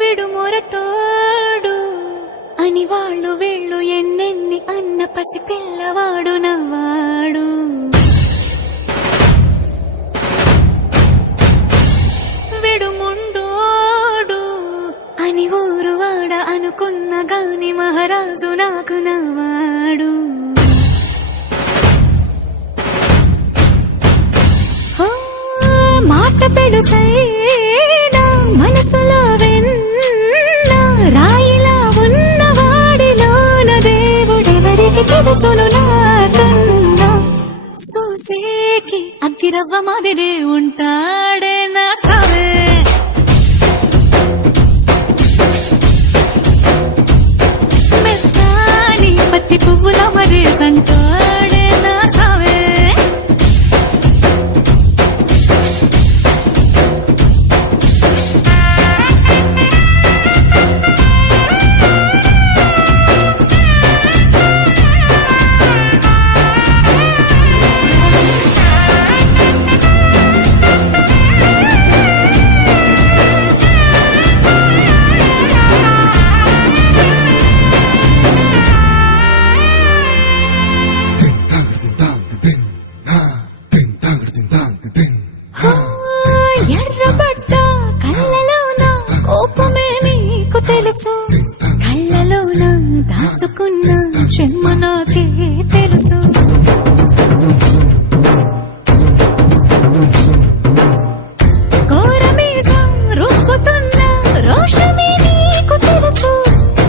విడుమొరటోడు అని వాళ్ళు వీళ్ళు ఎన్నెన్ని అన్న పసి పిల్లవాడు నవ్వాడు. విడుముండోడు అని ఊరు వాడ అనుకున్న గాని మహారాజు నాకు నవ్వాడు. మాట పెడుసైనా మనసులో వెన్న రాయిలా ఉన్నవాడిలోన దేవుడెవరికి తెలుసును నాకన్నా. సూసేకి అగ్గిరవ్వ మాదిరి ఉంటాడే నా సావే. మెత్తాని పత్తి పువ్వుల మరేసంటాడే నా సావే. ఎర్రబడ్డ కళ్ళలోన కోపమే నీకు తెలుసు, కళ్ళలోన దాచుకున్న చెమ్మ నాకే తెలుసు. కోరమీసం రుక్కుతున్న రోషమే నీకు తెలుసు,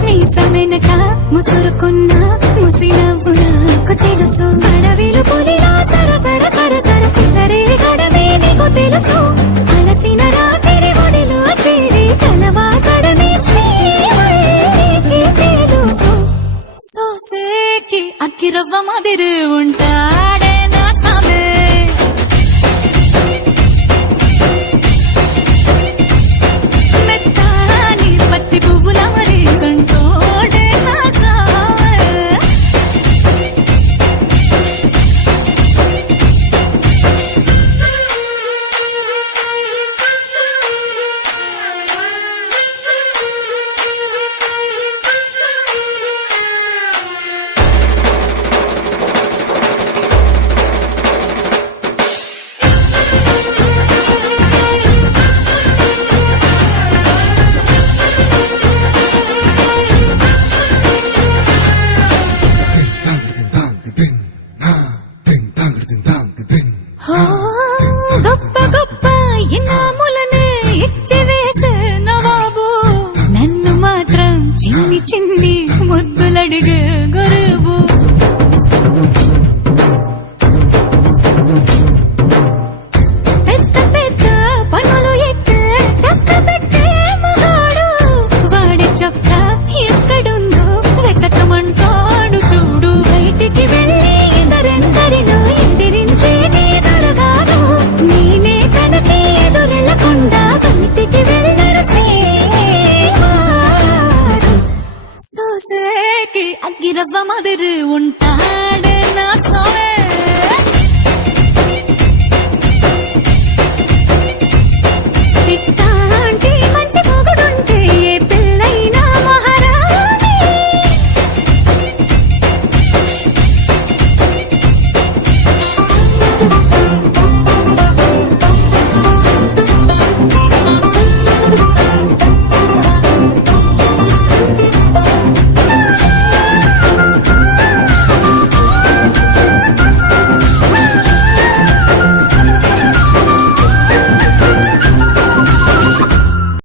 మీసమెనక ముసురుకున్న ముసినవ్వు నాకు తెలుసు. అడవిలు పులిలా సర సర సర సర చిల్లరే గడమే నీకు తెలుసు. అలసిన రాత్రి ఒడిలో చేరి కలవాచడమే శ్రీవల్లికి తెలుసు. సోసేకి అగ్గిరవ్వ మాదిరి ఉంటాడే నా సామే. మెత్తాని పత్తి పువ్వుల మరేసంటోడే నా సామే. గొప్ప గొప్ప ఇనాములనే ఇచ్చి వేసే నవాబు, నన్ను మాత్రం చిన్ని చిన్ని ముద్దులడిగే గురు.